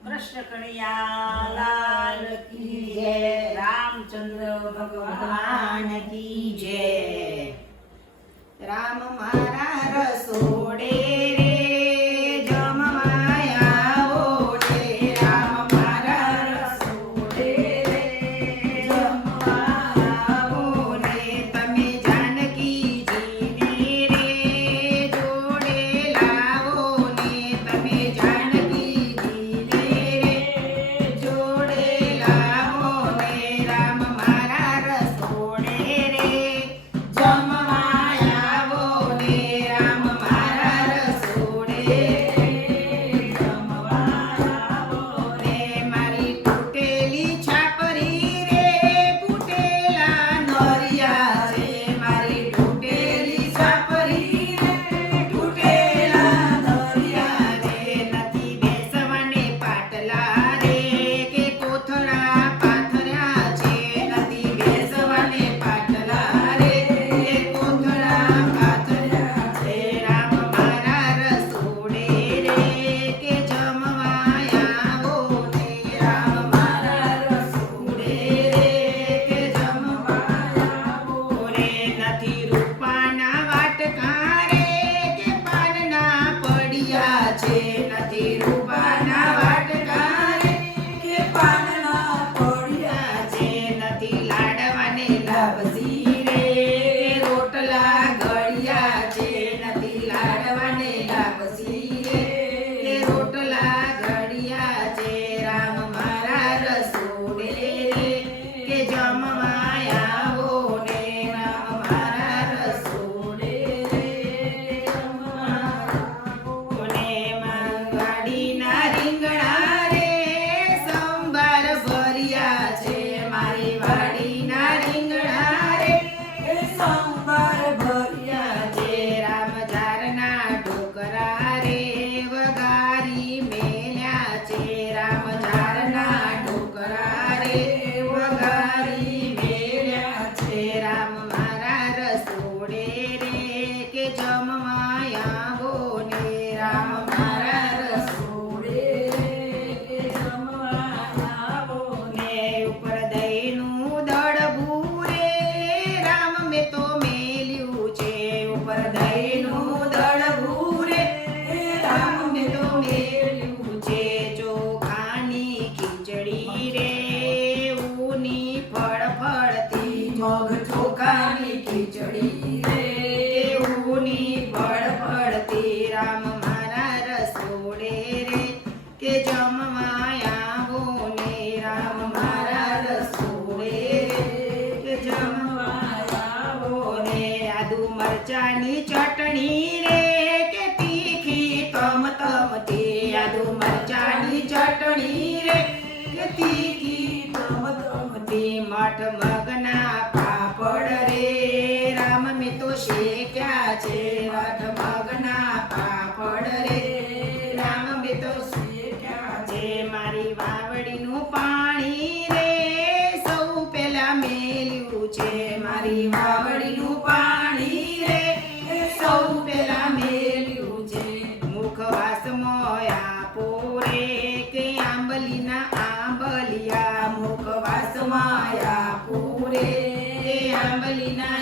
કૃષ્ણ કનૈયા લાલ કી જય, રામચંદ્ર ભગવાન કી જય। રામ મારા રસોડે રે જમવા આવો રે, રામ મારા રસોડે રે જમવા આવો રે, તમે જાનકીજીને રે જોડે લાવો ને, તમે જાનકીજીને રે જોડે લાવો ને, રામ મારા રસોડે રે જમવા આવો ને, રામ મારા રસોડે જમવા આવો રે, મારી તૂટેલી છાપરી રે ફૂટેલા નરિયા છે, મારી તૂટેલી છાપરી રે ફૂટેલા નરિયા છે, નથી બેસવાને પાટલા રે કે કોથળા પાથર્યા છે, નથી બેસવાને પાટલા રે કે કોથળા પાથર્યા છે, રામ મારા રસોડે રે કે જમવા આવો ને, રામ મારા રસોડે રે કે જમવા આવો રે, નથી રૂપાના વાટકા રે કે પાનના પડિયા છે, નથી રૂપાના વાટકા રે કે પાનના પડિયા છે, નથી લાડવાને લાપસી રે રોટલા ઘડિયા છે, નથી લાડવાને લાપસી રે રોટલા ઘડિયા છે, રામ મારા રસોડે રે કે જમવા આવો ને, રામ મારા રસોડે રે જમવા આવો ને, વાડીના રીંગણા રે સંભાર ભર્યા છે, મારી વાડીના રીંગણા રે સંભાર ભર્યા છે, રામ ઝારના ઢોકરા રે વઘારી મેલ્યા છે, રામ ઝારના ઢોકરા રે વઘારી મેલ્યા છે, રામ મારા રસોડે રે કે જમવા આવો ને, રામ મારા રસોડે રે કે જમવા આવો ને, ઉપર દહીંનું દળભું રે રામ મેં તો મેલ્યું છે, ઉપર દહીંનું દળભું રે રામ મેં તો મેલ્યું છે, ચોખાની ખીચડી રે ઊની ફળફળતી મગ, ચોખાની ખીચડી રે ઊની ફળફળતી, રામ મારા રસોડે રે કે જમવા આવો ને, રામ મારા રસોડે રે કે જમવા આવો ને, આદુ મરચાની ચટણી રે કે તીખી તમતમતી, આદુ મરચાની ચટણી રે કે તીખી તમતમતી, મઠ મગના પાપડ રે રામ મેં તો શેક્યા છે, મઠ મગના પાપડ રે રામ મેં તો શેક્યા છે, મારી વાવડીનું પાણી રે સૌ પેલા મેલ્યું છે, મારી વાવડીનું પાણી રે સૌ પેલા મેલ્યું છે, મુખવાસમાં આપો રે કે આંબલીના આંબલિયા, મુખવાસમાં આપો રે આંબલીના